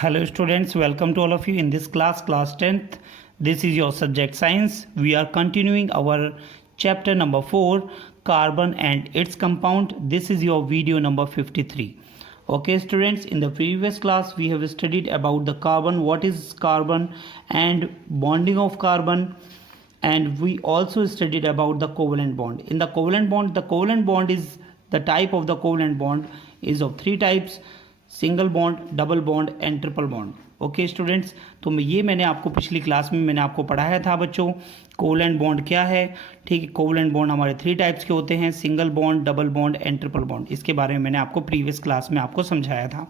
Hello students, welcome to all of you in this class 10th. This is your subject science. We are continuing our chapter number 4, carbon and its compound. This is your video number 53. Okay students, in the previous class we have studied about the carbon, what is carbon and bonding of carbon, and we also studied about the covalent bond. In the covalent bond is the type of the covalent bond is of three types: single bond, double bond and triple bond. Okay students, तो मैंने आपको पिछली class में मैंने आपको पढ़ाया था बच्चों कोवलेंट बॉन्ड क्या है. ठीक है, कोवलेंट बॉन्ड हमारे थ्री टाइप्स के होते हैं: single bond, double bond and triple bond. इसके बारे में मैंने आपको प्रीवियस क्लास में आपको समझाया था.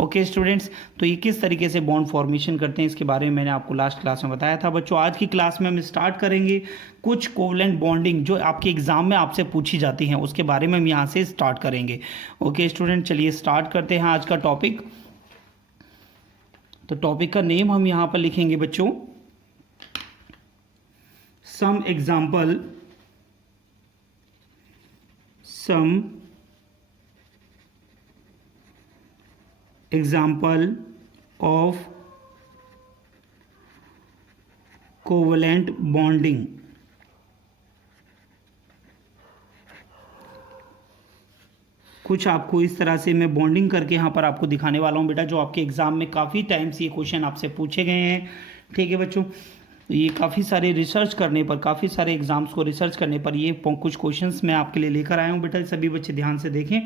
ओके स्टूडेंट्स, तो ये किस तरीके से बॉन्ड फॉर्मेशन करते हैं इसके बारे में मैंने आपको लास्ट क्लास में बताया था बच्चों. आज की क्लास में हम स्टार्ट करेंगे कुछ कोवलेंट बॉन्डिंग जो आपके एग्जाम में आपसे पूछी जाती हैं, उसके बारे में हम यहाँ से स्टार्ट करेंगे. ओके स्टूडेंट, चलिए स्टार्ट करते हैं आज का टॉपिक. तो टॉपिक का नेम हम यहां पर लिखेंगे बच्चों, some example of covalent bonding. कुछ आपको इस तरह से मैं बॉन्डिंग करके यहाँ पर आपको दिखाने वाला हूँ बेटा, जो आपके एग्जाम में काफ़ी टाइम से ये क्वेश्चन आपसे पूछे गए हैं. ठीक है बच्चों, ये काफ़ी सारे रिसर्च करने पर, काफ़ी सारे एग्जाम्स को रिसर्च करने पर ये कुछ क्वेश्चंस मैं आपके लिए लेकर आया हूँ बेटा. सभी बच्चे ध्यान से देखें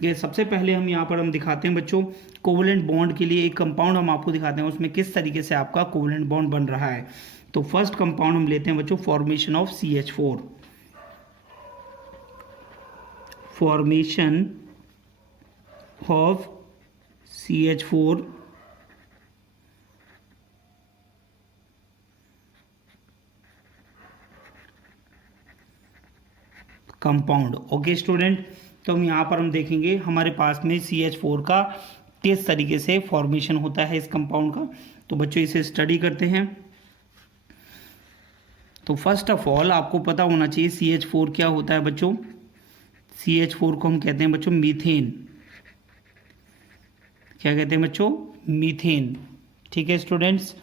कि सबसे पहले हम यहाँ पर दिखाते हैं बच्चों कोवलेंट बॉन्ड के लिए एक कंपाउंड हम आपको दिखाते हैं, उसमें किस तरीके से आपका कोवलेंट बॉन्ड बन रहा है. तो फर्स्ट कंपाउंड हम लेते हैं बच्चों, formation of CH4. Formation of CH4 compound. Okay student, तो हम यहाँ पर हम देखेंगे हमारे पास में CH4 का किस तरीके से फॉर्मेशन होता है इस कंपाउंड का. तो बच्चों इसे स्टडी करते हैं. तो फर्स्ट ऑफ ऑल आपको पता होना चाहिए CH4 क्या होता है बच्चों. CH4 को हम कहते हैं बच्चों मीथेन. क्या कहते हैं बच्चों? मीथेन. ठीक है स्टूडेंट्स,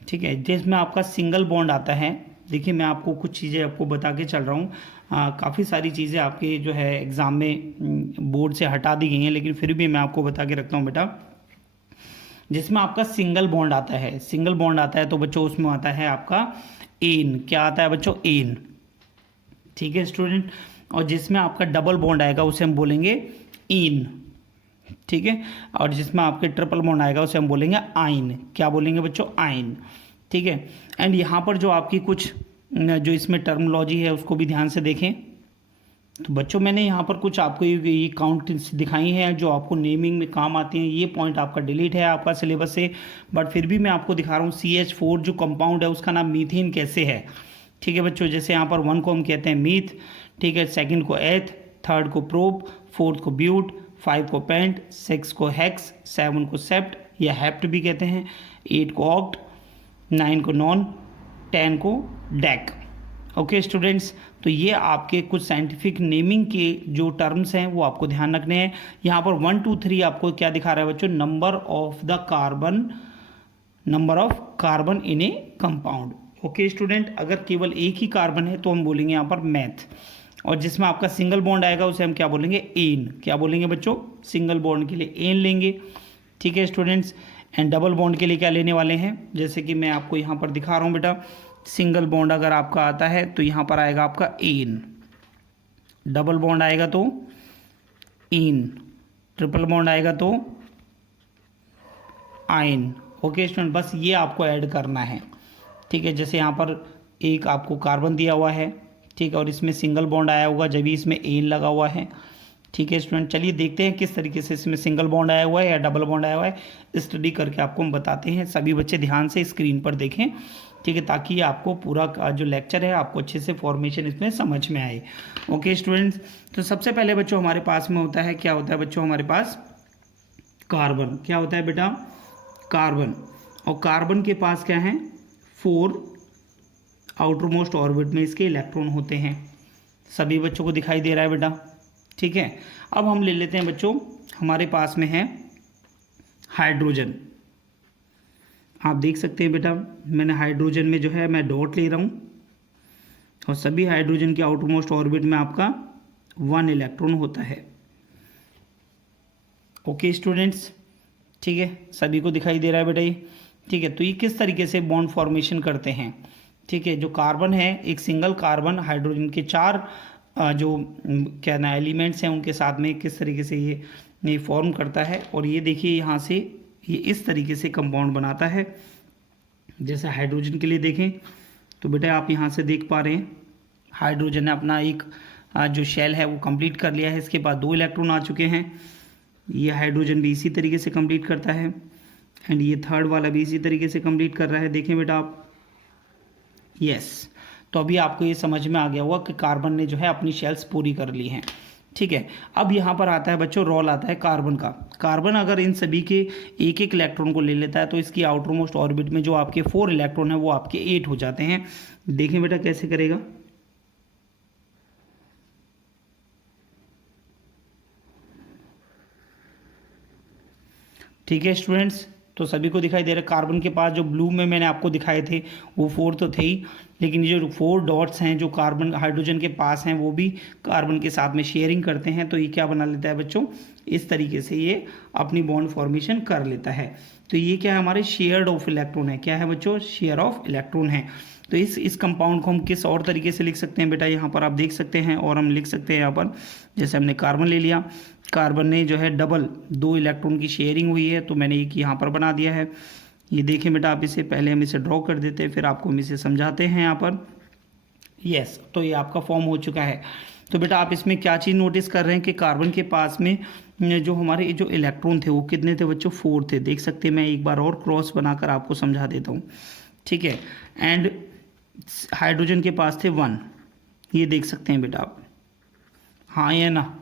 ठीक है. जिसमें आपका सिंगल बॉन्ड आता है. देखिए मैं आपको कुछ चीज़ें आपको बता के चल रहा हूँ. काफ़ी सारी चीज़ें आपके जो है एग्ज़ाम में बोर्ड से हटा दी गई हैं, लेकिन फिर भी मैं आपको बता के रखता हूँ बेटा. जिसमें आपका सिंगल बॉन्ड आता है, सिंगल बॉन्ड आता है तो बच्चों उसमें आता है आपका एन. क्या आता है बच्चों? एन. ठीक है स्टूडेंट. और जिसमें आपका डबल बॉन्ड आएगा उसे हम बोलेंगे इन. ठीक है. और जिसमें आपके ट्रिपल बॉन्ड आएगा उसे हम बोलेंगे आइन. क्या बोलेंगे बच्चों? आइन. ठीक है. एंड यहाँ पर जो आपकी कुछ जो इसमें टर्मोलॉजी है उसको भी ध्यान से देखें. तो बच्चों मैंने यहाँ पर कुछ आपको ये काउंट दिखाई हैं जो आपको नेमिंग में काम आती हैं. ये पॉइंट आपका डिलीट है आपका सिलेबस से, बट फिर भी मैं आपको दिखा रहा हूँ CH4 जो कंपाउंड है उसका नाम मीथेन कैसे है. ठीक है बच्चों, जैसे यहाँ पर 1 को हम कहते हैं मीथ. ठीक है. सेकंड को एथ, थर्ड को प्रोप, फोर्थ को ब्यूट, 5 को पेंट, 6 को हेक्स, 7 को सेप्ट या हेप्ट भी कहते हैं, 8 को ऑक्ट, 9 को नॉन, 10 को डेक. ओके स्टूडेंट्स, तो ये आपके कुछ साइंटिफिक नेमिंग के जो टर्म्स हैं वो आपको ध्यान रखने हैं. यहाँ पर 1 2 3 आपको क्या दिखा रहा है बच्चों? Number of carbon in A compound. Okay student, अगर केवल एक ही कार्बन है तो हम बोलेंगे यहाँ पर मैथ. और जिसमें आपका सिंगल बॉन्ड आएगा उसे हम क्या बोलेंगे? एन. क्या बोलेंगे बच्चों? सिंगल बॉन्ड के लिए एन लेंगे. ठीक है स्टूडेंट्स. एंड डबल बॉन्ड के लिए क्या लेने वाले हैं? जैसे कि मैं आपको यहाँ पर दिखा रहा हूँ बेटा, सिंगल बॉन्ड अगर आपका आता है तो यहाँ पर आएगा आपका एन. डबल बॉन्ड आएगा तो इन. ट्रिपल बॉन्ड आएगा तो आइन. ओके स्टूडेंट, बस ये आपको ऐड करना है. ठीक है. जैसे यहाँ पर एक आपको कार्बन दिया हुआ है, ठीक है, और इसमें सिंगल बॉन्ड आया होगा जब भी इसमें एन लगा हुआ है. ठीक है स्टूडेंट, चलिए देखते हैं किस तरीके से इसमें सिंगल बॉन्ड आया हुआ है या डबल बॉन्ड आया हुआ है. स्टडी करके आपको हम बताते हैं. सभी बच्चे ध्यान से स्क्रीन पर देखें. ठीक है, ताकि आपको पूरा जो लेक्चर है आपको अच्छे से फॉर्मेशन इसमें समझ में आए. ओके स्टूडेंट्स, तो सबसे पहले बच्चों हमारे पास में होता है, क्या होता है बच्चों हमारे पास? कार्बन. क्या होता है बेटा? कार्बन. और कार्बन के पास क्या है? 4 आउटर मोस्ट ऑर्बिट में इसके इलेक्ट्रॉन होते हैं. सभी बच्चों को दिखाई दे रहा है बेटा? ठीक है. अब हम ले लेते हैं बच्चों, हमारे पास में है हाइड्रोजन. आप देख सकते हैं बेटा, मैंने हाइड्रोजन में जो है मैं डॉट ले रहा हूँ और सभी हाइड्रोजन के आउटरमोस्ट ऑर्बिट में आपका 1 इलेक्ट्रॉन होता है। ओके स्टूडेंट्स, ठीक है, सभी को दिखाई दे रहा है बेटा ये, ठीक है। तो ये किस तरीके से बॉन्ड फॉर्मेशन करते हैं, ठीक है। जो कार्बन है, एक सिंगल कार्बन हाइड्रोजन के 4 जो क्या ना एलिमेंट्स हैं उनके साथ में किस तरीके से ये फॉर्म करता है। और ये देखिए यहाँ से ये इस तरीके से कंपाउंड बनाता है। जैसे हाइड्रोजन के लिए देखें तो बेटा आप यहाँ से देख पा रहे हैं, हाइड्रोजन ने अपना एक जो शेल है वो कंप्लीट कर लिया है। इसके बाद 2 इलेक्ट्रॉन आ चुके हैं। ये हाइड्रोजन भी इसी तरीके से कंप्लीट करता है एंड ये थर्ड वाला भी इसी तरीके से कंप्लीट कर रहा है। देखें बेटा आप, यस। तो अभी आपको ये समझ में आ गया होगा कि कार्बन ने जो है अपनी शेल्स पूरी कर ली हैं, ठीक है। अब यहाँ पर आता है बच्चों रोल आता है कार्बन का। कार्बन अगर इन सभी के एक एक इलेक्ट्रॉन को ले लेता है तो इसकी आउटर मोस्ट ऑर्बिट में जो आपके 4 इलेक्ट्रॉन है वो आपके 8 हो जाते हैं। देखें बेटा कैसे करेगा, ठीक है स्टूडेंट्स। तो सभी को दिखाई दे रहा है, कार्बन के पास जो ब्लू में मैंने आपको दिखाए थे वो 4 तो थे ही, लेकिन ये जो 4 डॉट्स हैं जो कार्बन हाइड्रोजन के पास हैं वो भी कार्बन के साथ में शेयरिंग करते हैं। तो ये क्या बना लेता है बच्चों, इस तरीके से ये अपनी बॉन्ड फॉर्मेशन कर लेता है। तो ये क्या है, हमारे शेयर्ड ऑफ इलेक्ट्रॉन है। क्या है बच्चों, शेयर ऑफ इलेक्ट्रॉन है। तो इस कंपाउंड को हम किस और तरीके से लिख सकते हैं बेटा, यहाँ पर आप देख सकते हैं। और हम लिख सकते हैं यहाँ पर, जैसे हमने कार्बन ले लिया, कार्बन ने जो है डबल 2 इलेक्ट्रॉन की शेयरिंग हुई है तो मैंने एक यहाँ पर बना दिया है। ये देखें बेटा आप, इसे पहले हम इसे ड्रॉ कर देते हैं फिर आपको हम इसे समझाते हैं यहाँ पर। यस, तो ये आपका फॉर्म हो चुका है। तो बेटा आप इसमें क्या चीज़ नोटिस कर रहे हैं कि कार्बन के पास में जो हमारे जो इलेक्ट्रॉन थे वो कितने थे बच्चों, 4 थे। देख सकते हैं, मैं एक बार और क्रॉस बनाकर आपको समझा देता हूँ, ठीक है। एंड हाइड्रोजन के पास थे 1, ये देख सकते हैं बेटा आप, हाँ या ना,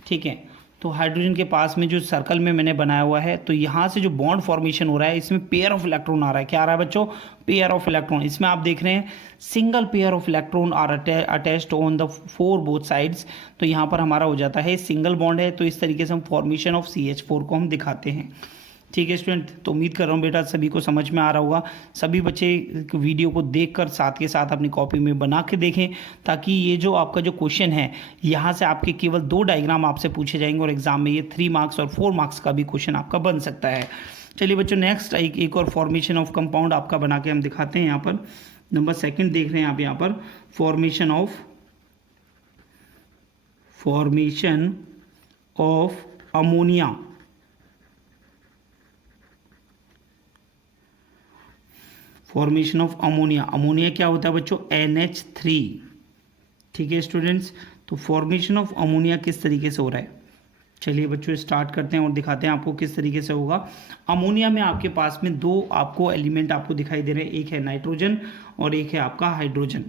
ठीक है। तो हाइड्रोजन के पास में जो सर्कल में मैंने बनाया हुआ है, तो यहाँ से जो बॉन्ड फॉर्मेशन हो रहा है इसमें पेयर ऑफ इलेक्ट्रॉन आ रहा है। क्या आ रहा है बच्चों, पेयर ऑफ इलेक्ट्रॉन। इसमें आप देख रहे हैं single pair of electron are attached on the 4 both sides. तो यहाँ पर हमारा हो जाता है सिंगल बॉन्ड है, तो इस तरीके से हम फॉर्मेशन ऑफ CH4 को हम दिखाते हैं, ठीक है स्टूडेंट। तो उम्मीद कर रहा हूँ बेटा सभी को समझ में आ रहा होगा। सभी बच्चे वीडियो को देखकर साथ के साथ अपनी कॉपी में बना के देखें, ताकि ये जो आपका जो क्वेश्चन है यहाँ से आपके केवल 2 डायग्राम आपसे पूछे जाएंगे और एग्जाम में ये 3 मार्क्स और 4 मार्क्स का भी क्वेश्चन आपका बन सकता है। चलिए बच्चों, नेक्स्ट एक और फॉर्मेशन ऑफ कंपाउंड आपका बना के हम दिखाते हैं। यहाँ पर नंबर 2 देख रहे हैं आप, यहाँ पर formation of ammonia. Formation of ammonia. Ammonia क्या होता है बच्चों, NH3, ठीक है स्टूडेंट्स। तो फॉर्मेशन ऑफ अमोनिया किस तरीके से हो रहा है, चलिए बच्चों स्टार्ट करते हैं और दिखाते हैं आपको किस तरीके से होगा। अमोनिया में आपके पास में 2 आपको एलिमेंट आपको दिखाई दे रहे हैं, एक है नाइट्रोजन और एक है आपका हाइड्रोजन।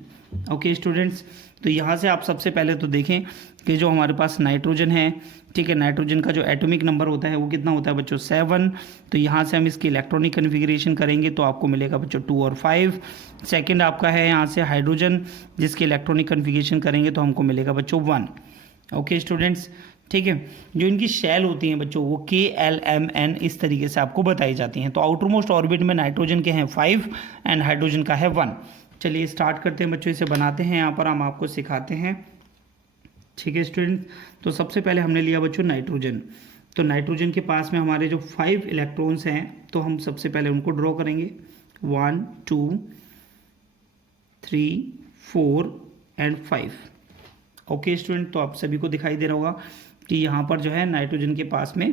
ओके स्टूडेंट्स, तो यहाँ से आप सबसे पहले तो देखें कि जो हमारे पास नाइट्रोजन है, ठीक है, नाइट्रोजन का जो एटॉमिक नंबर होता है वो कितना होता है बच्चों, 7। तो यहाँ से हम इसकी इलेक्ट्रॉनिक कन्फिग्रेशन करेंगे तो आपको मिलेगा बच्चों 2 और 5। सेकंड आपका है यहाँ से हाइड्रोजन, जिसकी इलेक्ट्रॉनिक कन्फिग्रेशन करेंगे तो हमको मिलेगा बच्चों 1। ओके स्टूडेंट्स, ठीक है। जो इनकी शेल होती हैं बच्चों वो KLMN इस तरीके से आपको बताई जाती हैं। तो आउटर मोस्ट ऑर्बिट में नाइट्रोजन के हैं 5 एंड हाइड्रोजन का है 1। चलिए स्टार्ट करते हैं बच्चों, इसे बनाते हैं, यहाँ पर हम आपको सिखाते हैं, ठीक है स्टूडेंट। तो सबसे पहले हमने लिया बच्चों नाइट्रोजन। तो नाइट्रोजन के पास में हमारे जो 5 इलेक्ट्रॉन्स हैं तो हम सबसे पहले उनको ड्रॉ करेंगे, 1 2 3 4 एंड 5। ओके स्टूडेंट, तो आप सभी को दिखाई दे रहा होगा कि यहाँ पर जो है नाइट्रोजन के पास में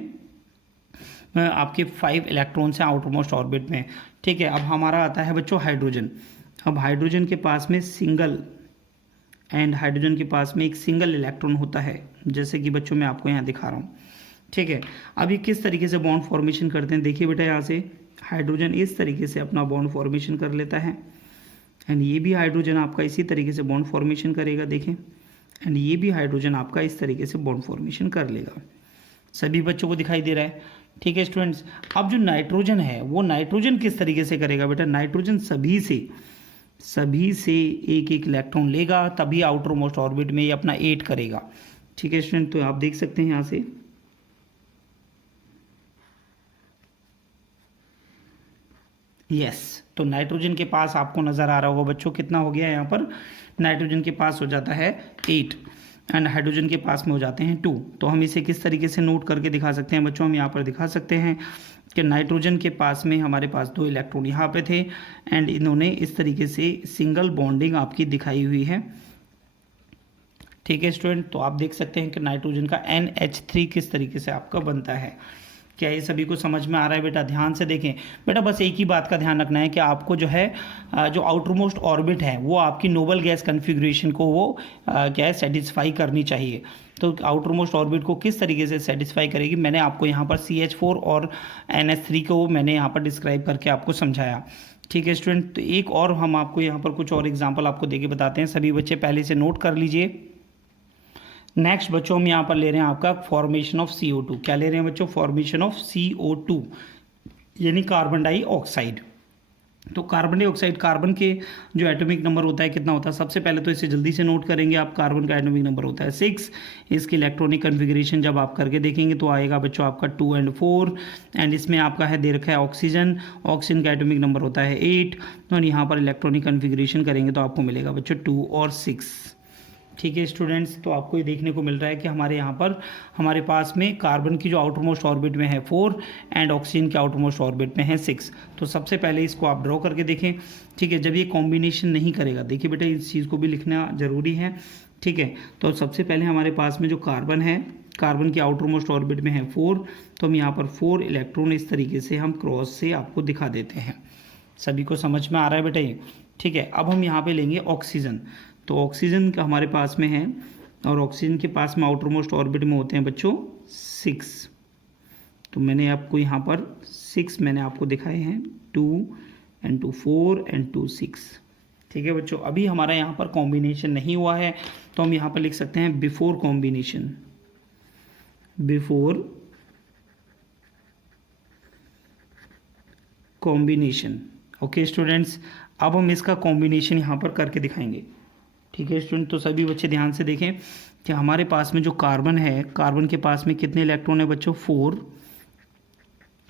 आपके 5 इलेक्ट्रॉन्स हैं आउटर मोस्ट ऑर्बिट में, ठीक है। अब हमारा आता है बच्चों हाइड्रोजन। अब हाइड्रोजन के पास में सिंगल एंड हाइड्रोजन के पास में एक सिंगल इलेक्ट्रॉन होता है, जैसे कि बच्चों मैं आपको यहाँ दिखा रहा हूँ, ठीक है। अब ये किस तरीके से बॉन्ड फॉर्मेशन करते हैं, देखिए बेटा यहाँ से हाइड्रोजन इस तरीके से अपना बॉन्ड फॉर्मेशन कर लेता है एंड ये भी हाइड्रोजन आपका इसी तरीके से बॉन्ड फॉर्मेशन करेगा, देखें, एंड ये भी हाइड्रोजन आपका इस तरीके से बॉन्ड फॉर्मेशन कर लेगा। सभी बच्चों को दिखाई दे रहा है, ठीक है स्टूडेंट्स। अब जो नाइट्रोजन है वो नाइट्रोजन किस तरीके से करेगा बेटा, नाइट्रोजन सभी से एक एक इलेक्ट्रॉन लेगा, तभी आउटर मोस्ट ऑर्बिट में ये अपना 8 करेगा, ठीक है स्टूडेंट। तो आप देख सकते हैं यहाँ से यस, तो नाइट्रोजन के पास आपको नज़र आ रहा होगा बच्चों कितना हो गया यहाँ पर, नाइट्रोजन के पास हो जाता है 8 एंड हाइड्रोजन के पास में हो जाते हैं 2। तो हम इसे किस तरीके से नोट करके दिखा सकते हैं बच्चों, हम यहाँ पर दिखा सकते हैं कि नाइट्रोजन के पास में हमारे पास 2 इलेक्ट्रॉन यहाँ पे थे एंड इन्होंने इस तरीके से सिंगल बॉन्डिंग आपकी दिखाई हुई है। ठीक है स्टूडेंट, तो आप देख सकते हैं कि नाइट्रोजन का NH3 किस तरीके से आपका बनता है। क्या ये सभी को समझ में आ रहा है बेटा? ध्यान से देखें बेटा, बस एक ही बात का ध्यान रखना है कि आपको जो है जो आउटरमोस्ट ऑर्बिट है वो आपकी नोबल गैस कन्फिग्रेशन को वो क्या है सेटिस्फाई करनी चाहिए। तो आउटरमोस्ट ऑर्बिट को किस तरीके से सेटिस्फाई करेगी, मैंने आपको यहाँ पर CH4 और NH3 को मैंने यहाँ पर डिस्क्राइब करके आपको समझाया। ठीक है स्टूडेंट, तो एक और हम आपको यहाँ पर कुछ और एग्जाम्पल आपको देके बताते हैं, सभी बच्चे पहले से नोट कर लीजिए। नेक्स्ट बच्चों हम यहाँ पर ले रहे हैं आपका फॉर्मेशन ऑफ CO2। क्या ले रहे हैं बच्चों? फॉर्मेशन ऑफ CO2 यानी कार्बन डाइऑक्साइड। तो कार्बन डाइऑक्साइड, कार्बन के जो एटॉमिक नंबर होता है कितना होता है, सबसे पहले तो इसे जल्दी से नोट करेंगे आप। कार्बन का एटॉमिक नंबर होता है 6। इसकी इलेक्ट्रॉनिक कन्फिग्रेशन जब आप करके देखेंगे तो आएगा बच्चों आपका 2 और 4 एंड इसमें आपका है दे रखा है ऑक्सीजन। ऑक्सीजन का एटॉमिक नंबर होता है 8 और यहाँ पर इलेक्ट्रॉनिक कन्फिग्रेशन करेंगे तो आपको मिलेगा बच्चों 2 और 6। ठीक है स्टूडेंट्स, तो आपको ये देखने को मिल रहा है कि हमारे यहाँ पर हमारे पास में कार्बन की जो आउटरमोस्ट ऑर्बिट में है 4 एंड ऑक्सीजन के आउटरमोस्ट ऑर्बिट में है 6। तो सबसे पहले इसको आप ड्रॉ करके देखें। ठीक है, जब ये कॉम्बिनेशन नहीं करेगा, देखिए बेटा इस चीज़ को भी लिखना ज़रूरी है। ठीक है, तो सबसे पहले हमारे पास में जो कार्बन है, कार्बन की आउटरमोस्ट ऑर्बिट में है 4, तो हम यहाँ पर 4 इलेक्ट्रॉन इस तरीके से हम क्रॉस से आपको दिखा देते हैं। सभी को समझ में आ रहा है बेटा ये? ठीक है, अब हम यहाँ पे लेंगे ऑक्सीजन। तो ऑक्सीजन का हमारे पास में है और ऑक्सीजन के पास में आउटरमोस्ट ऑर्बिट में होते हैं बच्चों 6। तो मैंने आपको यहाँ पर 6 मैंने आपको दिखाए हैं, 2 and 2 4 and 2 6। ठीक है बच्चों, अभी हमारा यहाँ पर कॉम्बिनेशन नहीं हुआ है तो हम यहाँ पर लिख सकते हैं before combination, before combination. Okay students, अब हम इसका कॉम्बिनेशन यहाँ पर करके दिखाएंगे। ठीक है स्टूडेंट, तो सभी बच्चे ध्यान से देखें कि हमारे पास में जो कार्बन है, कार्बन के पास में कितने इलेक्ट्रॉन है बच्चों? 4।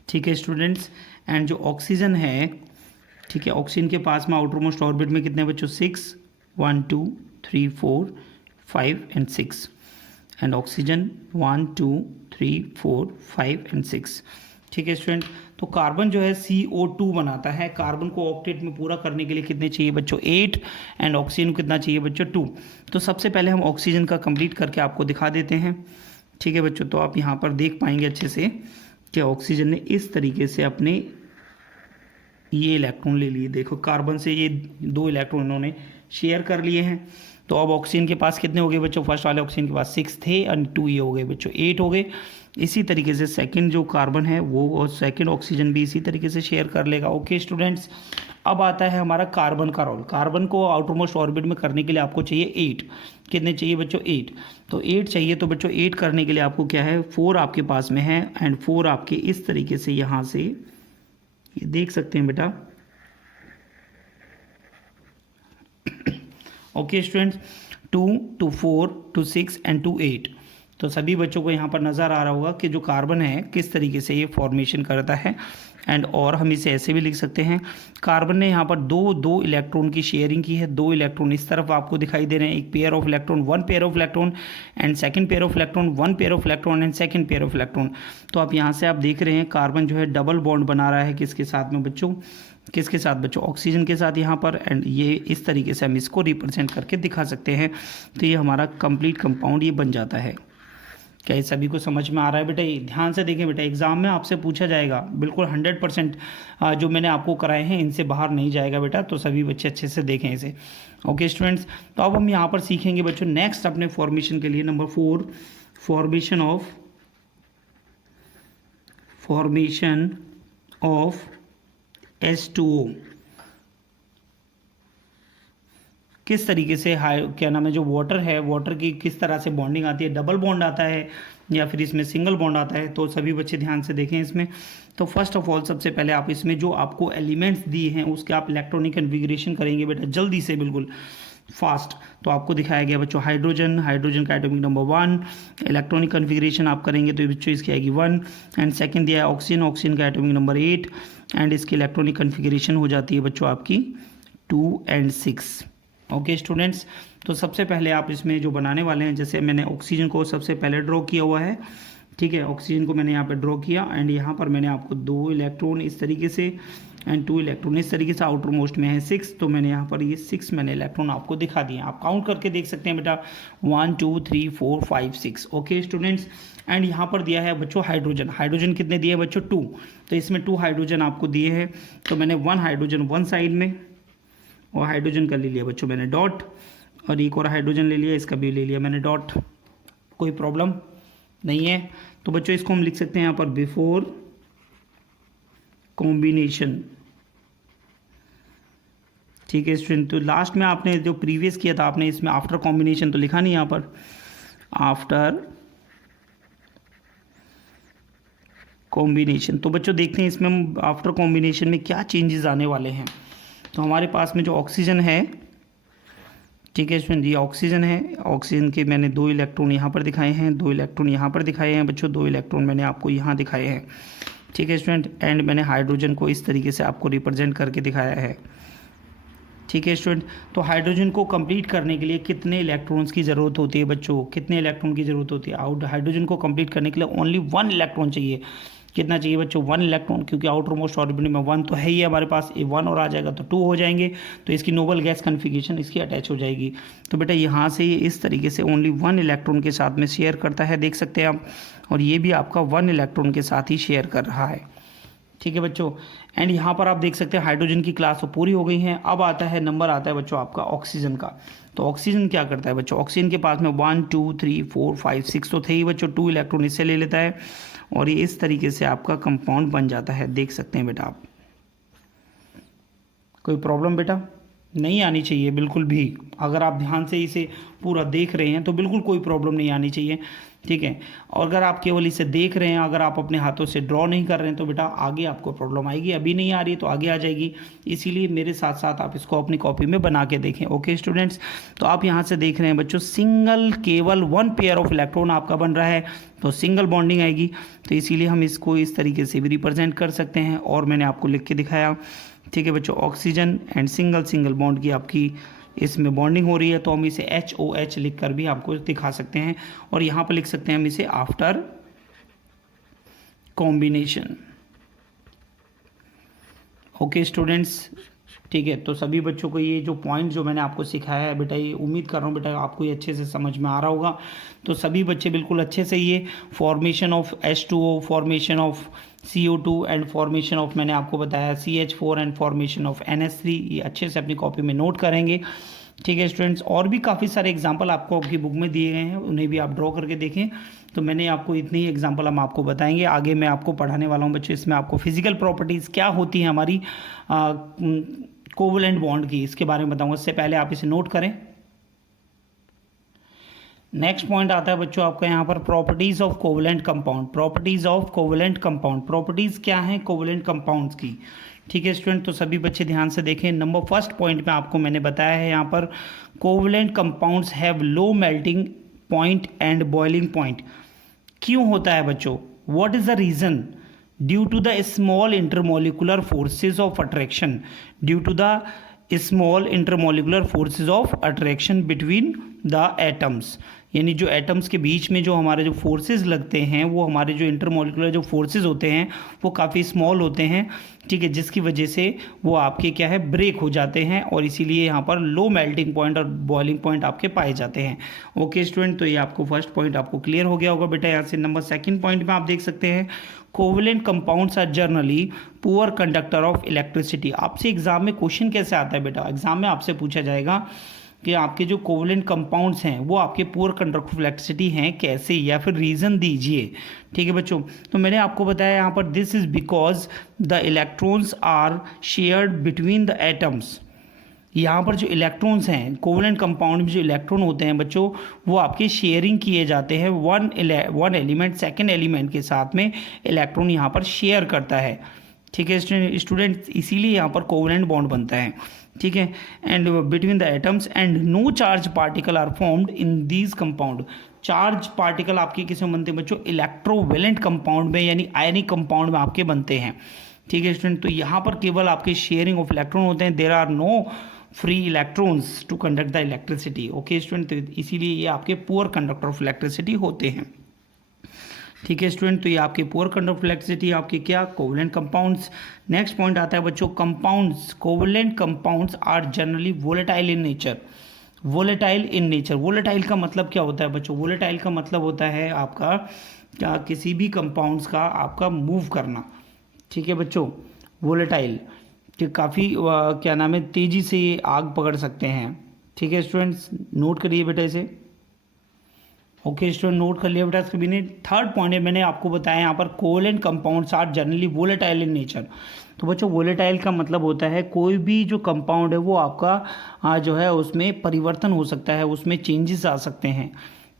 ठीक है स्टूडेंट्स, एंड जो ऑक्सीजन है, ठीक है, ऑक्सीजन के पास में आउटरमोस्ट ऑर्बिट में कितने बच्चों? 6, 1 2 3 4 5 and 6 एंड ऑक्सीजन 1 2 3 4 5 and 6। ठीक है स्टूडेंट, तो कार्बन जो है CO2 बनाता है। कार्बन को ऑक्टेट में पूरा करने के लिए कितने चाहिए बच्चों? 8 एंड ऑक्सीजन को कितना चाहिए बच्चों? 2। तो सबसे पहले हम ऑक्सीजन का कंप्लीट करके आपको दिखा देते हैं। ठीक है बच्चों, तो आप यहाँ पर देख पाएंगे अच्छे से कि ऑक्सीजन ने इस तरीके से अपने ये इलेक्ट्रॉन ले लिए। देखो कार्बन से ये 2 इलेक्ट्रॉन इन्होंने शेयर कर लिए हैं। तो अब ऑक्सीजन के पास कितने हो गए बच्चों? फर्स्ट वाले ऑक्सीजन के पास 6 थे और 2 ये हो गए बच्चों 8 हो गए। इसी तरीके से सेकंड जो कार्बन है वो और सेकंड ऑक्सीजन भी इसी तरीके से शेयर कर लेगा। ओके स्टूडेंट्स, अब आता है हमारा कार्बन का रोल। कार्बन को आउटरमोस्ट ऑर्बिट में करने के लिए आपको चाहिए 8। कितने चाहिए बच्चों? 8। तो 8 चाहिए, तो बच्चों 8 करने के लिए आपको क्या है? 4 आपके पास में है एंड 4 आपके इस तरीके से यहाँ से ये देख सकते हैं बेटा। Okay students, 2 to 4 to 6 and to 8। तो सभी बच्चों को यहाँ पर नज़र आ रहा होगा कि जो कार्बन है किस तरीके से ये फॉर्मेशन करता है। एंड और हम इसे ऐसे भी लिख सकते हैं, कार्बन ने यहाँ पर दो इलेक्ट्रॉन की शेयरिंग की है। 2 इलेक्ट्रॉन इस तरफ आपको दिखाई दे रहे हैं, एक pair of electron, 1 pair of electron and second pair of electron, 1 pair of electron and second pair of electron. तो आप यहाँ से आप देख रहे हैं कार्बन जो है डबल बॉन्ड बना रहा है किसके साथ में बच्चों? किसके साथ बच्चों? ऑक्सीजन के साथ यहाँ पर। एंड ये इस तरीके से हम इसको रिप्रेजेंट करके दिखा सकते हैं। तो ये हमारा कंप्लीट कंपाउंड ये बन जाता है। क्या ये सभी को समझ में आ रहा है बेटा? ये ध्यान से देखें बेटा, एग्जाम में आपसे पूछा जाएगा, बिल्कुल 100% जो मैंने आपको कराए हैं इनसे बाहर नहीं जाएगा बेटा। तो सभी बच्चे अच्छे से देखें इसे। ओके स्टूडेंट्स, तो अब हम यहाँ पर सीखेंगे बच्चों नेक्स्ट अपने फॉर्मेशन के लिए नंबर 4, फॉर्मेशन ऑफ H2O। किस तरीके से क्या नाम है जो वाटर है, वाटर की किस तरह से बॉन्डिंग आती है? डबल बॉन्ड आता है या फिर इसमें सिंगल बॉन्ड आता है? तो सभी बच्चे ध्यान से देखें इसमें। तो फर्स्ट ऑफ ऑल सबसे पहले आप इसमें जो आपको एलिमेंट्स दिए हैं उसके आप इलेक्ट्रॉनिक कन्फिग्रेशन करेंगे बेटा जल्दी से बिल्कुल। फास्ट। तो आपको दिखाया गया बच्चों हाइड्रोजन, हाइड्रोजन का एटॉमिक नंबर 1, इलेक्ट्रॉनिक कन्फिग्रेशन आप करेंगे तो बच्चों इसकी आएगी 1, एंड सेकंड दिया है ऑक्सीजन, ऑक्सीजन का एटॉमिक नंबर 8, एंड इसकी इलेक्ट्रॉनिक कन्फिग्रेशन हो जाती है बच्चों आपकी 2 और 6। ओके स्टूडेंट्स, तो सबसे पहले आप इसमें जो बनाने वाले हैं, जैसे मैंने ऑक्सीजन को सबसे पहले ड्रॉ किया हुआ है, ठीक है, ऑक्सीजन को मैंने यहाँ पे ड्रॉ किया, एंड यहाँ पर मैंने आपको 2 इलेक्ट्रॉन इस तरीके से एंड 2 इलेक्ट्रॉन इस तरीके से, आउटर मोस्ट में है 6, तो मैंने यहाँ पर ये 6 मैंने इलेक्ट्रॉन आपको दिखा दिए। आप काउंट करके देख सकते हैं बेटा 1 2 3 4 5 6। ओके स्टूडेंट्स, एंड यहाँ पर दिया है बच्चों हाइड्रोजन, हाइड्रोजन कितने दिए बच्चों 2, तो इसमें 2 हाइड्रोजन आपको दिए हैं, तो मैंने 1 हाइड्रोजन 1 साइड में और हाइड्रोजन का ले लिया बच्चों मैंने डॉट, और एक और हाइड्रोजन ले लिया, इसका भी ले लिया मैंने डॉट, कोई प्रॉब्लम नहीं है। तो बच्चों इसको हम लिख सकते हैं यहाँ पर बिफोर कॉम्बिनेशन, ठीक है स्टूडेंट। तो लास्ट में आपने जो प्रीवियस किया था आपने इसमें आफ्टर कॉम्बिनेशन तो लिखा नहीं, यहाँ पर आफ्टर कॉम्बिनेशन। तो बच्चों देखते हैं इसमें हम आफ्टर कॉम्बिनेशन में क्या चेंजेस आने वाले हैं। तो हमारे पास में जो ऑक्सीजन है, ठीक है स्टूडेंट, ये ऑक्सीजन है, ऑक्सीजन के मैंने 2 इलेक्ट्रॉन यहाँ पर दिखाए हैं, 2 इलेक्ट्रॉन यहाँ पर दिखाए हैं बच्चों, 2 इलेक्ट्रॉन मैंने आपको यहाँ दिखाए हैं, ठीक है स्टूडेंट, एंड मैंने हाइड्रोजन को इस तरीके से आपको रिप्रेजेंट करके दिखाया है, ठीक है स्टूडेंट। तो हाइड्रोजन को कंप्लीट करने के लिए कितने इलेक्ट्रॉन्स की ज़रूरत होती है बच्चों, कितने इलेक्ट्रॉन की ज़रूरत होती है? हाइड्रोजन को कंप्लीट करने के लिए ओनली 1 इलेक्ट्रॉन चाहिए। कितना चाहिए बच्चों? 1 इलेक्ट्रॉन, क्योंकि आउटर मोस्ट ऑर्बिटल में 1 तो है ही हमारे पास, ये 1 और आ जाएगा तो 2 हो जाएंगे, तो इसकी नोबल गैस कन्फिगरेशन इसकी अटैच हो जाएगी। तो बेटा यहाँ से ये इस तरीके से ओनली 1 इलेक्ट्रॉन के साथ में शेयर करता है, देख सकते हैं आप, और ये भी आपका 1 इलेक्ट्रॉन के साथ ही शेयर कर रहा है, ठीक है बच्चों। एंड यहाँ पर आप देख सकते हैं हाइड्रोजन की क्लास तो पूरी हो गई है। अब आता है नंबर आता है बच्चों आपका ऑक्सीजन का। तो ऑक्सीजन क्या करता है बच्चों? ऑक्सीजन के पास में 1 2 3 4 5 6 तो थे ही बच्चों, 2 इलेक्ट्रॉन इससे ले लेता है और ये इस तरीके से आपका कंपाउंड बन जाता है, देख सकते हैं बेटा आप। कोई प्रॉब्लम बेटा नहीं आनी चाहिए बिल्कुल भी, अगर आप ध्यान से इसे पूरा देख रहे हैं तो बिल्कुल कोई प्रॉब्लम नहीं आनी चाहिए, ठीक है। और अगर आप केवल इसे देख रहे हैं, अगर आप अपने हाथों से ड्रॉ नहीं कर रहे हैं तो बेटा आगे आपको प्रॉब्लम आएगी, अभी नहीं आ रही तो आगे आ जाएगी, इसीलिए मेरे साथ साथ आप इसको अपनी कॉपी में बना के देखें। ओके स्टूडेंट्स, तो आप यहाँ से देख रहे हैं बच्चों सिंगल केवल 1 पेयर ऑफ इलेक्ट्रॉन आपका बन रहा है, तो सिंगल बॉन्डिंग आएगी, तो इसीलिए हम इसको इस तरीके से भी रिप्रेजेंट कर सकते हैं और मैंने आपको लिख के दिखाया, ठीक है बच्चों। ऑक्सीजन एंड सिंगल बॉन्ड की आपकी इसमें बॉन्डिंग हो रही है, तो हम इसे HOH लिख कर भी आपको दिखा सकते हैं और यहाँ पर लिख सकते हैं हम इसे आफ्टर कॉम्बिनेशन। ओके स्टूडेंट्स, ठीक है। तो सभी बच्चों को ये जो पॉइंट जो मैंने आपको सिखाया है बेटा, ये उम्मीद कर रहा हूँ बेटा आपको ये अच्छे से समझ में आ रहा होगा। तो सभी बच्चे बिल्कुल अच्छे से ये formation of H2O, formation of CO2 and formation of मैंने आपको बताया CH4 and formation of NH3, ये अच्छे से अपनी कॉपी में नोट करेंगे, ठीक है स्टूडेंट्स। और भी काफ़ी सारे एग्जाम्पल आपको आपकी बुक में दिए गए हैं, उन्हें भी आप ड्रॉ करके देखें। तो मैंने आपको इतने ही एग्जाम्पल हम आपको बताएंगे, आगे मैं आपको पढ़ाने वाला हूँ बच्चों, इसमें आपको फिजिकल प्रॉपर्टीज़ क्या होती हैं हमारी कोवलेंट बॉन्ड की, इसके बारे में बताऊंगा। इससे पहले आप इसे नोट करें। नेक्स्ट पॉइंट आता है बच्चों आपका यहाँ पर properties of covalent compound. Properties of covalent compound, properties क्या हैं कोवलेंट कंपाउंड्स की, ठीक है स्टूडेंट। तो सभी बच्चे ध्यान से देखें। नंबर फर्स्ट पॉइंट में आपको मैंने बताया है यहाँ पर covalent compounds have low melting point and boiling point. क्यों होता है बच्चों? What is the reason? Due to the small intermolecular forces of attraction, due to the small intermolecular forces of attraction between the atoms, यानी जो atoms के बीच में जो हमारे जो फोर्सेस लगते हैं वो हमारे जो इंटरमोलिकुलर जो फोर्सेस होते हैं वो काफ़ी स्मॉल होते हैं, ठीक है, जिसकी वजह से वो आपके क्या है ब्रेक हो जाते हैं और इसीलिए यहाँ पर लो मेल्टिंग पॉइंट और बॉइलिंग पॉइंट आपके पाए जाते हैं। ओके स्टूडेंट, तो ये आपको फर्स्ट पॉइंट आपको क्लियर हो गया होगा बेटा। यहाँ से नंबर सेकंड पॉइंट में आप देख सकते हैं covalent compounds are generally poor conductor of electricity. आपसे एग्जाम में क्वेश्चन कैसे आता है बेटा? एग्जाम में आपसे पूछा जाएगा कि आपके जो कोवलेंट कंपाउंड्स हैं वो आपके पुअर कंडक्टर ऑफ इलेक्ट्रिसिटी हैं कैसे, या फिर रीज़न दीजिए, ठीक है बच्चों। तो मैंने आपको बताया यहाँ पर this is because the electrons are shared between the atoms. यहाँ पर जो इलेक्ट्रॉन्स हैं कोवलेंट कंपाउंड में जो इलेक्ट्रॉन होते हैं बच्चों वो आपके शेयरिंग किए जाते हैं, वन एलिमेंट सेकेंड एलिमेंट के साथ में इलेक्ट्रॉन यहाँ पर शेयर करता है, ठीक है स्टूडेंट, इसीलिए यहाँ पर कोवलेंट बॉन्ड बनता है। ठीक है, and between the atoms and no charge particle are formed in these compound. Charge particle आपके किसमें बनते हैं बच्चों? इलेक्ट्रोवेलेंट कंपाउंड में, यानी आयनिक कंपाउंड में आपके बनते हैं। ठीक है स्टूडेंट, तो यहाँ पर केवल आपके शेयरिंग ऑफ इलेक्ट्रॉन होते हैं, there are no free electrons to conduct the electricity. Okay student, तो इसीलिए ये आपके पुअर कंडक्टर ऑफ इलेक्ट्रिसिटी होते हैं। ठीक है स्टूडेंट, तो ये आपके पुअर कंडक्टर ऑफ इलेक्ट्रिसिटी आपके क्या? Covalent compounds. नेक्स्ट पॉइंट आता है बच्चों compounds. Covalent compounds are generally volatile in nature. Volatile in nature, volatile का मतलब क्या होता है बच्चों? वोलेटाइल का मतलब होता है आपका क्या? किसी भी कंपाउंड्स का आपका मूव करना। ठीक है बच्चों, वोलेटाइल कि काफ़ी क्या नाम है, तेज़ी से ये आग पकड़ सकते हैं। ठीक है स्टूडेंट्स, नोट करिए बेटा इसे। ओके स्टूडेंट, नोट कर लिया बेटा सभी ने। थर्ड पॉइंट है, मैंने आपको बताया यहाँ पर covalent compounds are generally volatile in nature. तो बच्चों वोलेटाइल का मतलब होता है कोई भी जो कंपाउंड है वो आपका जो है उसमें परिवर्तन हो सकता है, उसमें चेंजेस आ सकते हैं।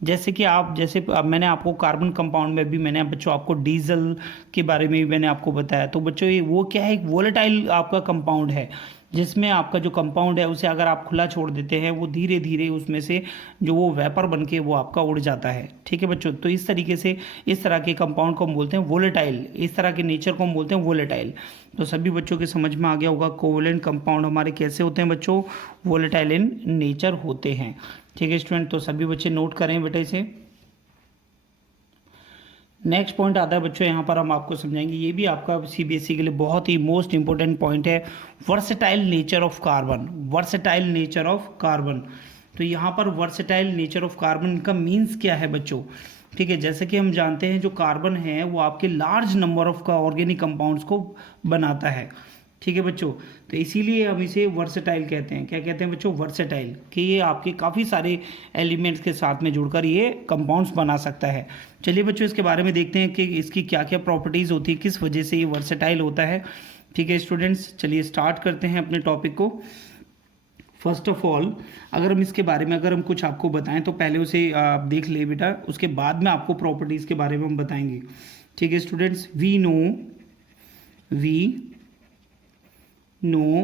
जैसे कि आप जैसे अब मैंने आपको कार्बन कंपाउंड में भी मैंने बच्चों आपको डीजल के बारे में भी मैंने आपको बताया। तो बच्चों ये वो क्या है? एक वोलेटाइल आपका कंपाउंड है, जिसमें आपका जो कंपाउंड है उसे अगर आप खुला छोड़ देते हैं वो धीरे धीरे उसमें से जो वो वेपर बन के वो आपका उड़ जाता है। ठीक है बच्चों, तो इस तरीके से इस तरह के कंपाउंड को हम बोलते हैं वोलेटाइल, इस तरह के नेचर को हम बोलते हैं वोलेटाइल। तो सभी बच्चों के समझ में आ गया होगा कोवलेंट कंपाउंड हमारे कैसे होते हैं बच्चों? वोलेटाइल इन नेचर होते हैं। ठीक है स्टूडेंट, तो सभी बच्चे नोट करें बेटा इसे। नेक्स्ट पॉइंट आता है बच्चों, यहाँ पर हम आपको समझाएंगे, ये भी आपका सीबीएसई के लिए बहुत ही मोस्ट इंपॉर्टेंट पॉइंट है, versatile nature of carbon. Versatile nature of carbon, तो यहाँ पर वर्सेटाइल नेचर ऑफ कार्बन का मीन्स क्या है बच्चों? ठीक है, जैसे कि हम जानते हैं जो कार्बन है वो आपके लार्ज नंबर ऑफ का ऑर्गेनिक कंपाउंड्स को बनाता है। ठीक है बच्चों, तो इसीलिए हम इसे वर्सेटाइल कहते हैं। क्या कहते हैं बच्चों? वर्सेटाइल, कि ये आपके काफ़ी सारे एलिमेंट्स के साथ में जुड़कर ये कंपाउंड्स बना सकता है। चलिए बच्चों इसके बारे में देखते हैं कि इसकी क्या क्या प्रॉपर्टीज़ होती है, किस वजह से ये वर्सेटाइल होता है। ठीक है स्टूडेंट्स, चलिए स्टार्ट करते हैं अपने टॉपिक को। फर्स्ट ऑफ ऑल अगर हम इसके बारे में अगर हम कुछ आपको बताएं तो पहले उसे आप देख ले बेटा, उसके बाद में आपको प्रॉपर्टीज़ के बारे में हम बताएंगे। ठीक है students, we know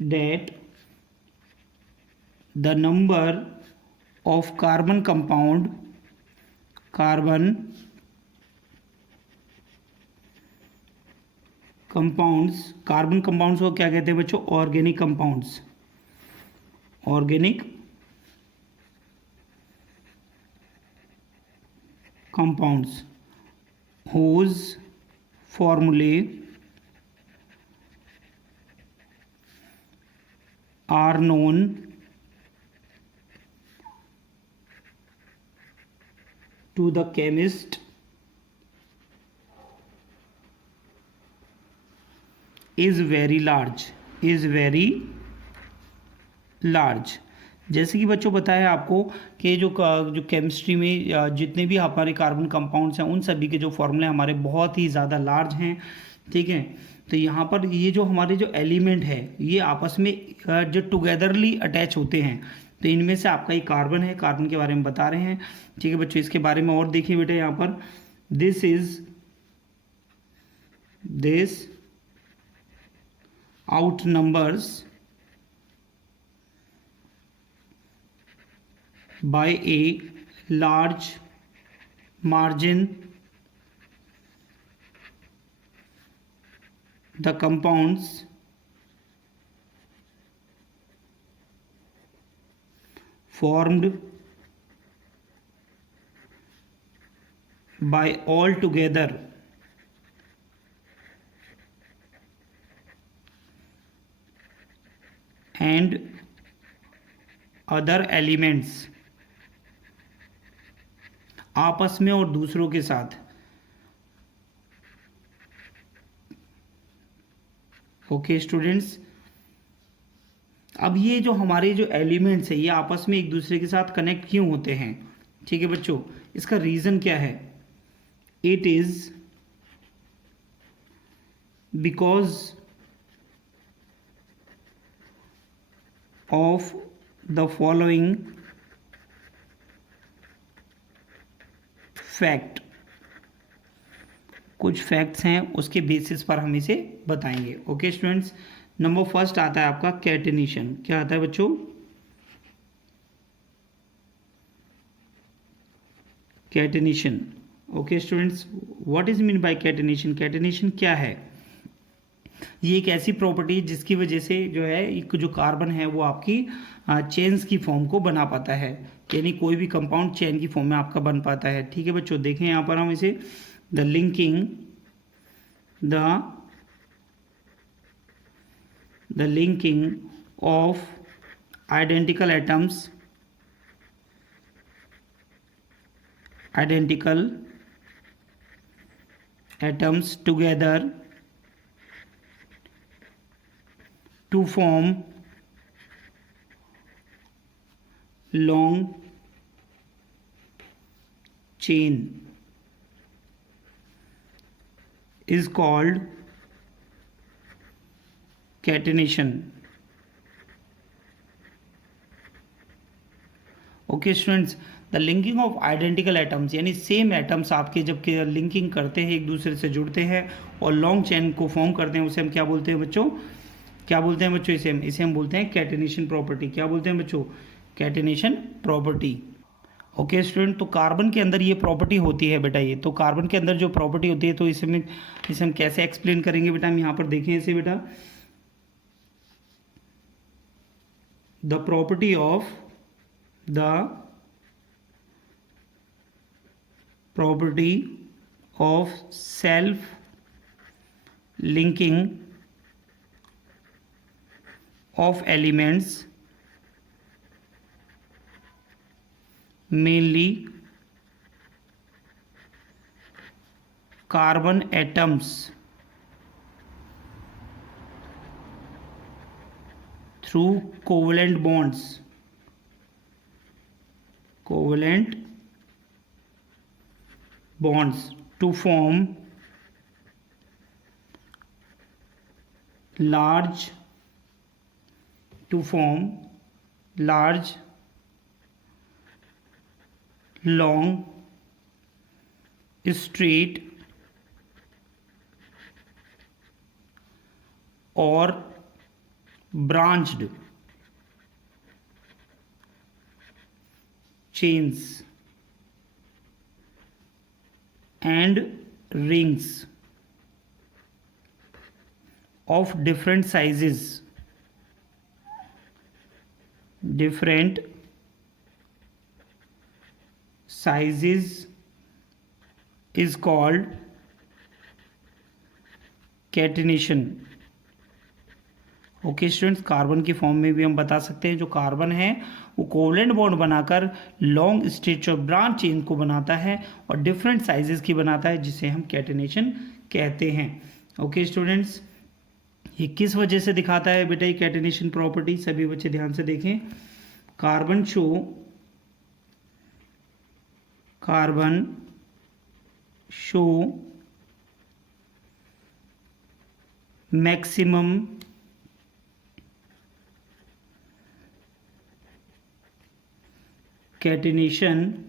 that the number of carbon compounds को क्या कहते हैं बच्चों? Organic compounds whose formulae are known to the chemist is very large। जैसे कि बच्चों बताया आपको कि जो केमिस्ट्री में जितने भी हमारे कार्बन कंपाउंड्स हैं उन सभी के जो फॉर्मूले हमारे बहुत ही ज़्यादा लार्ज हैं। ठीक है, तो यहाँ पर ये जो हमारे जो एलिमेंट है ये आपस में जो टुगेदरली अटैच होते हैं, तो इनमें से आपका ये कार्बन है, कार्बन के बारे में बता रहे हैं। ठीक है बच्चों, इसके बारे में और देखिए बेटा यहाँ पर, this out numbers by a large margin the compounds formed by all together and other elements, आपस में और दूसरों के साथ। ओके स्टूडेंट्स, अब ये जो हमारे जो एलिमेंट्स है ये आपस में एक दूसरे के साथ कनेक्ट क्यों होते हैं? ठीक है बच्चों, इसका रीज़न क्या है? It is because of the following fact. कुछ फैक्ट्स हैं उसके बेसिस पर हम इसे बताएंगे। ओके स्टूडेंट्स, नंबर फर्स्ट आता है आपका कैटेनेशन। क्या आता है बच्चों? Catenation. Okay students, what is mean by catenation? Catenation क्या है? ये एक ऐसी प्रॉपर्टी है जिसकी वजह से जो है एक जो कार्बन है वो आपकी चेन्स की फॉर्म को बना पाता है, यानी कोई भी कंपाउंड चेन की फॉर्म में आपका बन पाता है। ठीक है बच्चों, देखें यहाँ पर हम इसे the linking of identical atoms together to form long chain is called catenation. Okay students, the linking of identical atoms, यानी सेम एटम्स आपके जब लिंकिंग करते हैं, एक दूसरे से जुड़ते हैं और लॉन्ग चेन को फॉर्म करते हैं, उसे हम क्या बोलते हैं बच्चों? क्या बोलते हैं बच्चों? इसे हम बोलते हैं कैटेनेशन प्रॉपर्टी। क्या बोलते हैं बच्चों? Catenation property. ओके स्टूडेंट, तो कार्बन के अंदर ये प्रॉपर्टी होती है बेटा। ये तो कार्बन के अंदर जो प्रॉपर्टी होती है, तो इसे हम कैसे एक्सप्लेन करेंगे बेटा? हम यहाँ पर देखें इसे बेटा, the property of self linking of elements, mainly carbon atoms, through covalent bonds to form large long straight or branched chains and rings of different sizes is called catenation. Okay students, carbon की form में भी हम बता सकते हैं, जो carbon है वो कोवलेंट बॉन्ड बनाकर लॉन्ग स्ट्रेच और ब्रांच चेन को बनाता है और डिफरेंट साइजेस की बनाता है, जिसे हम कैटेनेशन कहते हैं। ओके स्टूडेंट्स, ये किस वजह से दिखाता है बेटा ये कैटेनेशन प्रॉपर्टी? सभी बच्चे ध्यान से देखें। Carbon show maximum catenation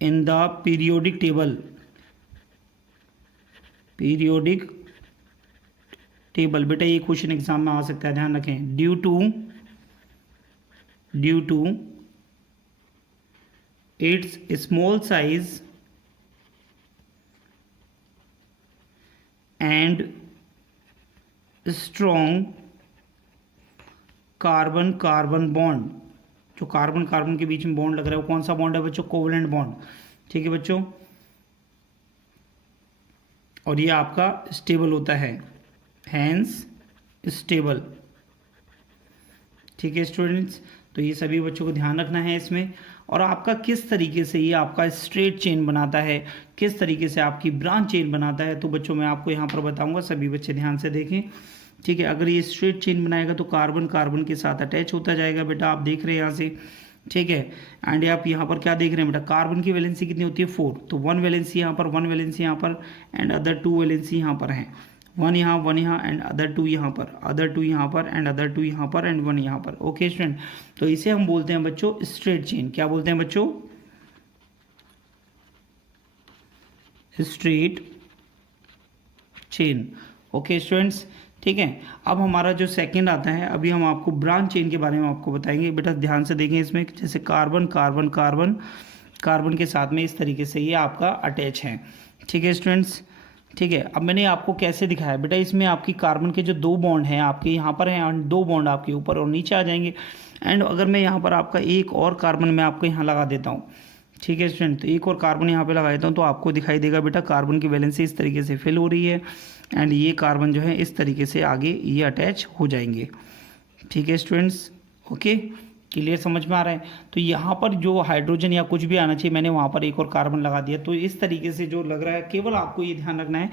in the periodic table बेटा, ये क्वेश्चन एग्जाम में आ सकता है, ध्यान रखें। Due to its small size and strong carbon bond, जो कार्बन के बीच में बॉन्ड लग रहा है वो कौन सा बॉन्ड है बच्चों? Covalent bond. ठीक है बच्चों, और ये आपका स्टेबल होता है, हैंस स्टेबल। ठीक है स्टूडेंट्स, तो ये सभी बच्चों को ध्यान रखना है इसमें। और आपका किस तरीके से ये आपका स्ट्रेट चेन बनाता है, किस तरीके से आपकी ब्रांच चेन बनाता है, तो बच्चों मैं आपको यहाँ पर बताऊँगा, सभी बच्चे ध्यान से देखें। ठीक है, अगर ये स्ट्रेट चेन बनाएगा तो कार्बन के साथ अटैच होता जाएगा बेटा, आप देख रहे हैं यहाँ से। ठीक है, एंड आप यहाँ पर क्या देख रहे हैं बेटा? कार्बन की वैलेंसी कितनी होती है? 4। तो 1 वैलेंसी यहाँ पर, 1 वैलेंसी यहाँ पर, एंड अदर 2 वैलेंसी यहाँ पर हैं। 1 यहाँ एंड अदर 2 यहाँ पर, अदर 2 यहाँ पर एंड अदर 2 यहाँ पर एंड 1 यहाँ पर। ओके स्टूडेंट, तो इसे हम बोलते हैं बच्चों स्ट्रेट चेन। क्या बोलते हैं बच्चों? Straight chain. ओके स्टूडेंट्स, ठीक है। अब हमारा जो सेकंड आता है, अभी हम आपको ब्रांच चेन के बारे में आपको बताएंगे। बेटा ध्यान से देखें, इसमें जैसे कार्बन कार्बन कार्बन कार्बन के साथ में इस तरीके से ये आपका अटैच है, ठीक है स्टूडेंट्स, ठीक है। अब मैंने आपको कैसे दिखाया बेटा, इसमें आपकी कार्बन के जो दो बॉन्ड हैं आपके यहाँ पर हैं, और दो बॉन्ड आपके ऊपर और नीचे आ जाएंगे। एंड अगर मैं यहाँ पर आपका एक और कार्बन मैं आपको यहाँ लगा देता हूँ, ठीक है स्टूडेंट, तो एक और कार्बन यहाँ पे लगा देता हूँ, तो आपको दिखाई देगा बेटा कार्बन की वैलेंसी इस तरीके से फिल हो रही है, एंड ये कार्बन जो है इस तरीके से आगे ये अटैच हो जाएंगे, ठीक है स्टूडेंट्स। ओके, क्लियर, समझ में आ रहा है। तो यहाँ पर जो हाइड्रोजन या कुछ भी आना चाहिए, मैंने वहाँ पर एक और कार्बन लगा दिया, तो इस तरीके से जो लग रहा है, केवल आपको ये ध्यान रखना है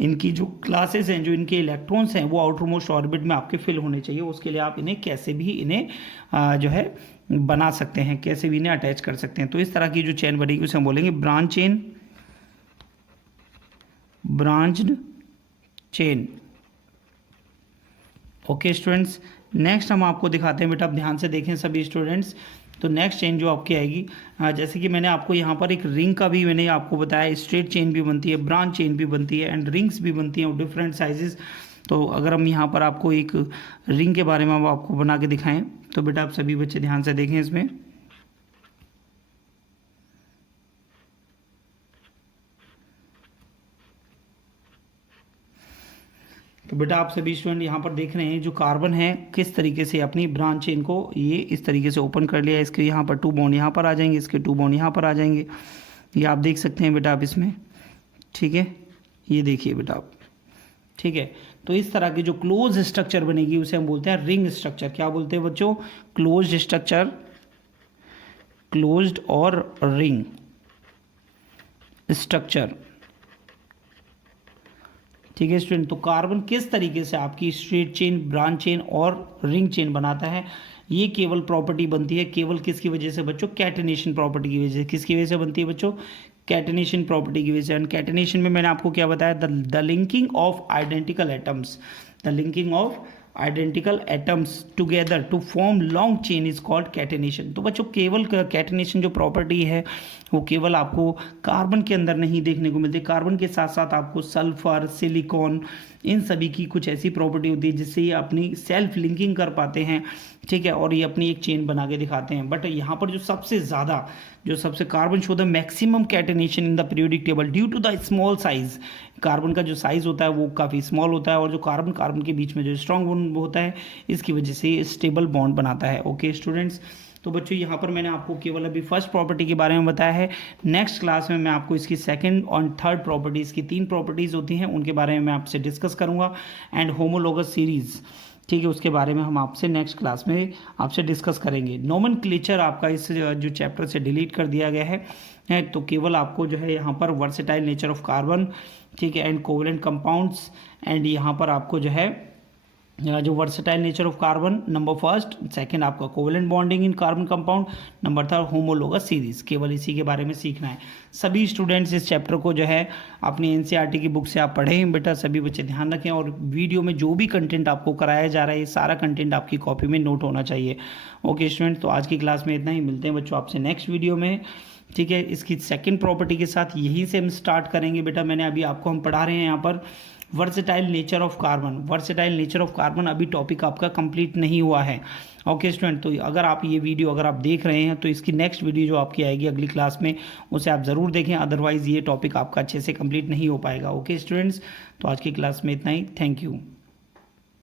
इनकी जो क्लासेस हैं, जो इनके इलेक्ट्रॉन्स हैं, वो आउटर मोस्ट ऑर्बिट में आपके फिल होने चाहिए। उसके लिए आप इन्हें कैसे भी इन्हें जो है बना सकते हैं, कैसे भी इन्हें अटैच कर सकते हैं। तो इस तरह की जो चेन बनेगी उसे हम बोलेंगे branch chain, branched chain. Okay students, next हम आपको दिखाते हैं बेटा, आप ध्यान से देखें सभी स्टूडेंट्स। तो नेक्स्ट चेन जो आपकी आएगी, जैसे कि मैंने आपको यहाँ पर एक रिंग का भी मैंने आपको बताया, स्ट्रेट चेन भी बनती है, ब्रांच चेन भी बनती है, एंड रिंग्स भी बनती हैं और डिफरेंट साइजेस। तो अगर हम यहाँ पर आपको एक रिंग के बारे में हम आपको बना के दिखाएं, तो बेटा आप सभी बच्चे ध्यान से देखें इसमें। तो बेटा आप सभी स्टूडेंट यहाँ पर देख रहे हैं जो कार्बन है किस तरीके से अपनी ब्रांच चेन को ये इस तरीके से ओपन कर लिया है। इसके यहाँ पर 2 बॉन्ड यहाँ पर आ जाएंगे, इसके 2 बॉन्ड यहाँ पर आ जाएंगे, ये आप देख सकते हैं बेटा आप इसमें, ठीक है, ये देखिए बेटा आप, ठीक है। तो इस तरह की जो क्लोज स्ट्रक्चर बनेगी उसे हम बोलते हैं रिंग स्ट्रक्चर। क्या बोलते हैं बच्चों? क्लोज्ड स्ट्रक्चर, क्लोज्ड और रिंग स्ट्रक्चर, ठीक है स्टूडेंट। तो कार्बन किस तरीके से आपकी स्ट्रेट चेन, ब्रांच चेन और रिंग चेन बनाता है, ये केवल प्रॉपर्टी बनती है, केवल किसकी वजह से बच्चों? कैटेनेशन प्रॉपर्टी की वजह से। किसकी वजह से बनती है बच्चों? कैटेनेशन प्रॉपर्टी की वजह से। एंड कैटेनेशन में मैंने आपको क्या बताया? The linking of identical atoms, the linking of identical atoms together to form long chain is called catenation. तो बच्चों केवल कैटेनेशन जो प्रॉपर्टी है वो केवल आपको कार्बन के अंदर नहीं देखने को मिलती, कार्बन के साथ साथ आपको सल्फर, सिलिकॉन, इन सभी की कुछ ऐसी प्रॉपर्टी होती है जिससे ये अपनी सेल्फ लिंकिंग कर पाते हैं, ठीक है, और ये अपनी एक चेन बना के दिखाते हैं। बट यहाँ पर जो सबसे carbon show the maximum catenation in the periodic table due to the small size. Carbon का जो साइज होता है वो काफ़ी स्मॉल होता है, और जो कार्बन कार्बन के बीच में जो स्ट्रॉन्ग बॉन्ड होता है इसकी वजह से ये स्टेबल बॉन्ड बनाता है। ओके स्टूडेंट्स, तो बच्चों यहाँ पर मैंने आपको केवल अभी फर्स्ट प्रॉपर्टी के बारे में बताया है। नेक्स्ट क्लास में मैं आपको इसकी सेकंड और थर्ड प्रॉपर्टीज़ की 3 प्रॉपर्टीज़ होती हैं उनके बारे में मैं आपसे डिस्कस करूँगा, एंड होमोलोगस सीरीज़, ठीक है, उसके बारे में हम आपसे नेक्स्ट क्लास में आपसे डिस्कस करेंगे। नोमेनक्लेचर आपका इस जो चैप्टर से डिलीट कर दिया गया है, तो केवल आपको जो है यहाँ पर वर्सेटाइल नेचर ऑफ कार्बन, ठीक है, एंड कोवेलेंट कंपाउंड्स, एंड यहाँ पर आपको जो है जो versatile nature of carbon number first, second आपका covalent bonding in carbon compound, number third homologous series, केवल इसी के बारे में सीखना है। सभी स्टूडेंट्स इस चैप्टर को जो है अपनी एनसीईआरटी की बुक से आप पढ़ें बेटा, सभी बच्चे ध्यान रखें, और वीडियो में जो भी कंटेंट आपको कराया जा रहा है ये सारा कंटेंट आपकी कॉपी में नोट होना चाहिए। ओके स्टूडेंट, तो आज की क्लास में इतना ही, मिलते हैं बच्चों आपसे नेक्स्ट वीडियो में, ठीक है। इसकी सेकंड प्रॉपर्टी के साथ यहीं से हम स्टार्ट करेंगे बेटा। मैंने अभी आपको हम पढ़ा रहे हैं यहाँ पर versatile nature of carbon, versatile nature of carbon अभी टॉपिक आपका कंप्लीट नहीं हुआ है। ओके स्टूडेंट, तो अगर आप ये वीडियो अगर आप देख रहे हैं तो इसकी नेक्स्ट वीडियो जो आपकी आएगी अगली क्लास में उसे आप ज़रूर देखें, अदरवाइज़ ये टॉपिक आपका अच्छे से कंप्लीट नहीं हो पाएगा। ओके स्टूडेंट्स, तो आज की क्लास में इतना ही, थैंक यू।